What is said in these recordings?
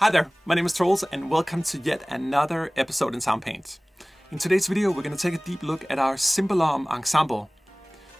Hi there, my name is Troels and welcome to yet another episode in Soundpaint. In today's video we're going to take a deep look at our Cimbalom Ensemble.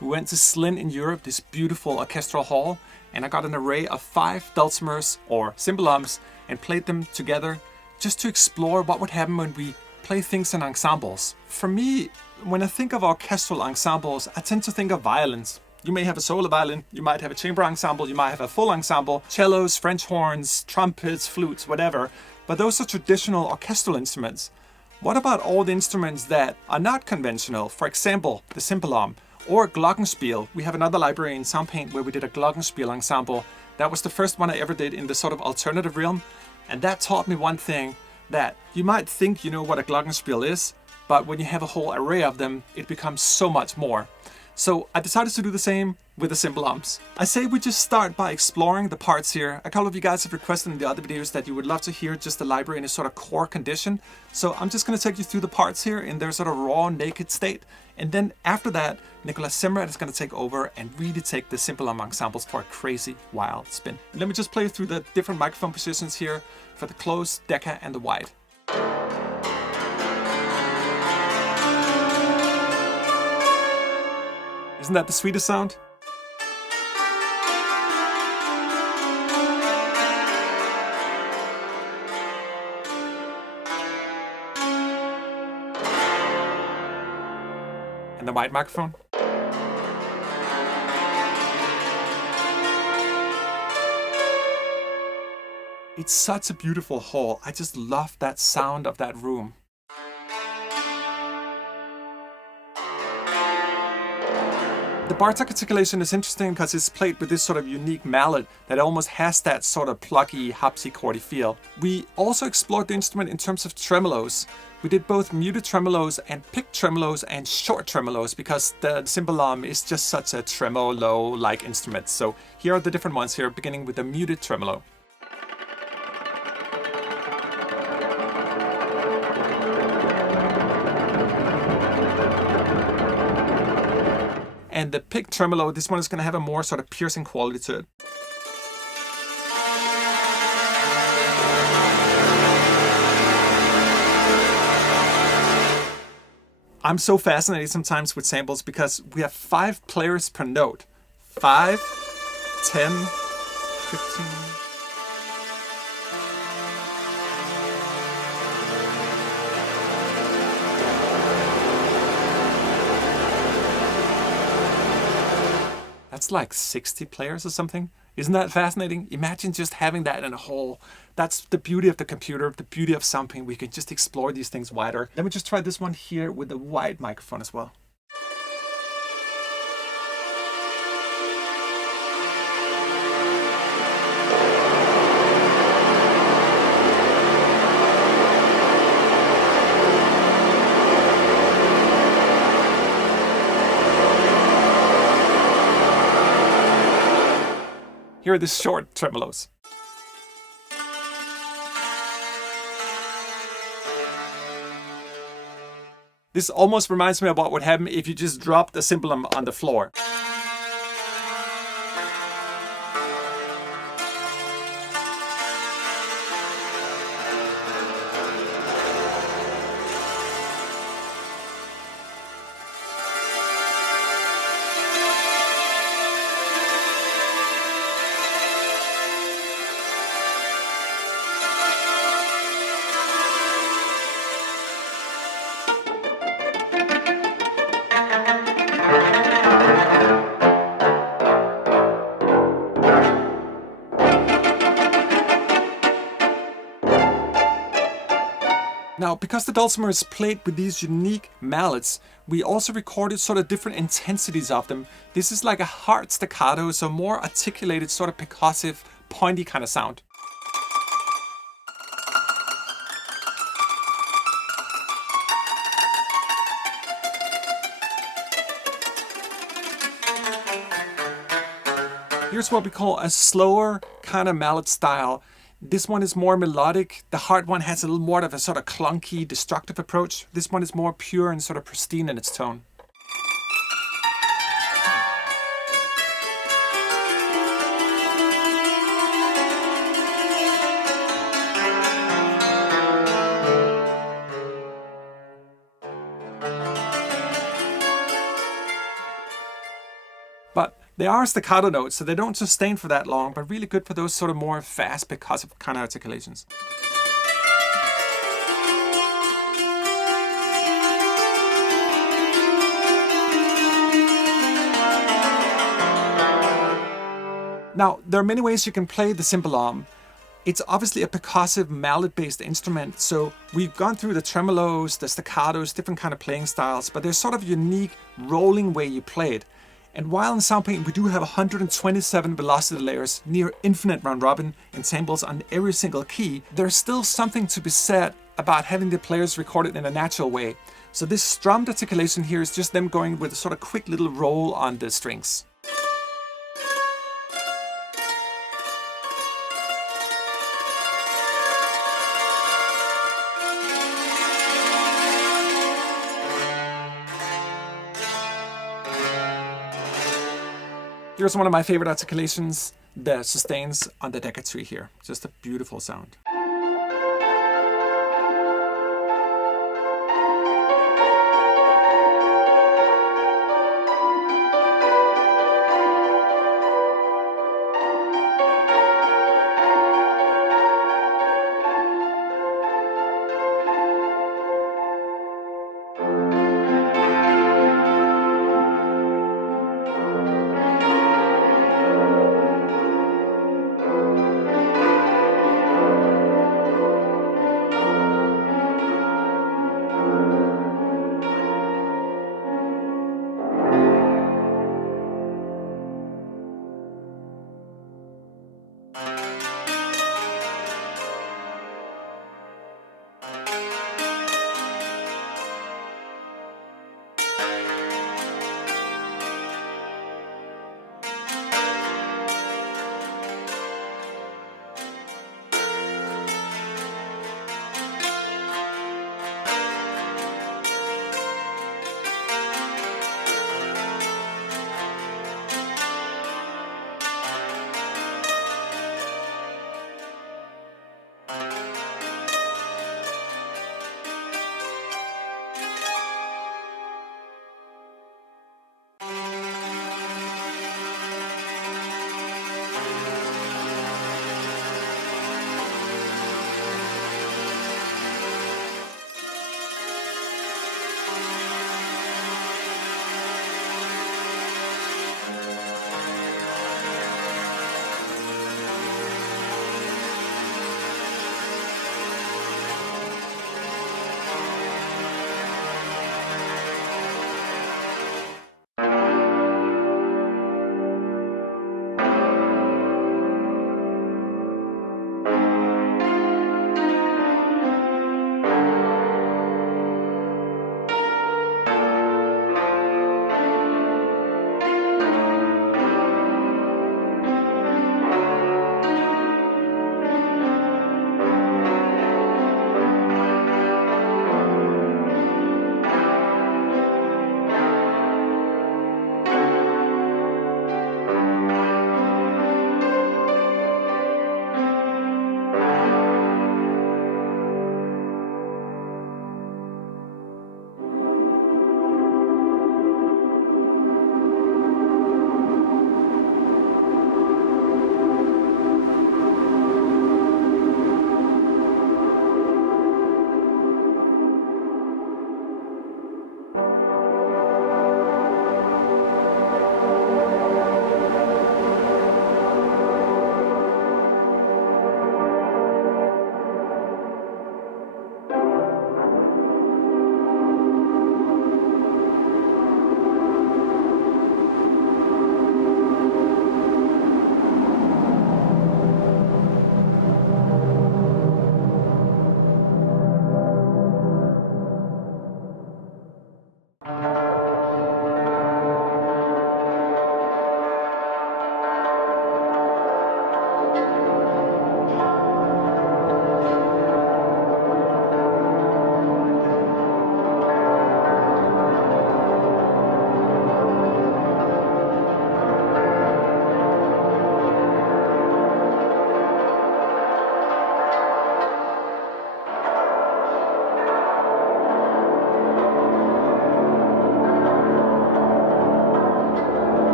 We went to Slin in Europe, this beautiful orchestral hall, and I got an array of 5 dulcimers or cimbaloms and played them together just to explore what would happen when we play things in ensembles. For me, when I think of orchestral ensembles, I tend to think of violins. You may have a solo violin, you might have a chamber ensemble, you might have a full ensemble, cellos, French horns, trumpets, flutes, whatever. But those are traditional orchestral instruments. What about all the instruments that are not conventional? For example, the cymbalom or glockenspiel. We have another library in Soundpaint where we did a glockenspiel ensemble. That was the first one I ever did in the sort of alternative realm. And that taught me one thing, that you might think you know what a glockenspiel is, but when you have a whole array of them, it becomes so much more. So I decided to do the same with the cimbaloms. I say we just start by exploring the parts here. A couple of you guys have requested in the other videos that you would love to hear just the library in a sort of core condition. So I'm just going to take you through the parts here in their sort of raw, naked state. And then after that, Nicholas Semrad is going to take over and really take the Cimbalom ensembles for a crazy, wild spin. And let me just play you through the different microphone positions here for the close, Decca, and the wide. Isn't that the sweetest sound? And the wide microphone. It's such a beautiful hall. I just love that sound of that room. The Bartok articulation is interesting because it's played with this sort of unique mallet that almost has that sort of plucky, harpsichordy feel. We also explored the instrument in terms of tremolos. We did both muted tremolos and picked tremolos and short tremolos because the cymbalom is just such a tremolo-like instrument. So here are the different ones here, beginning with the muted tremolo. And the picked tremolo, this one is going to have a more sort of piercing quality to it. I'm so fascinated sometimes with samples because we have 5 players per note. 5, 10, 15... That's like 60 players or something. Isn't that fascinating? Imagine just having that in a whole. That's the beauty of the computer, the beauty of Soundpaint. We can just explore these things wider. Let me just try this one here with the wide microphone as well. Here are the short tremolos. This almost reminds me of what would happen if you just dropped the cymbalom on the floor. Now, because the dulcimer is played with these unique mallets, we also recorded sort of different intensities of them. This is like a hard staccato, so more articulated, sort of percussive, pointy kind of sound. Here's what we call a slower kind of mallet style. This one is more melodic. The hard one has a little more of a sort of clunky, destructive approach. This one is more pure and sort of pristine in its tone. They are staccato notes, so they don't sustain for that long, but really good for those sort of more fast percussive kind of articulations. Now, there are many ways you can play the cymbalom. It's obviously a percussive mallet-based instrument, so we've gone through the tremolos, the staccatos, different kind of playing styles, but there's sort of a unique rolling way you play it. And while in Soundpaint we do have 127 velocity layers, near infinite round robin ensembles on every single key, there's still something to be said about having the players record it in a natural way. So this strummed articulation here is just them going with a sort of quick little roll on the strings. Here's one of my favorite articulations, the sustains on the Decca tree here. Just a beautiful sound.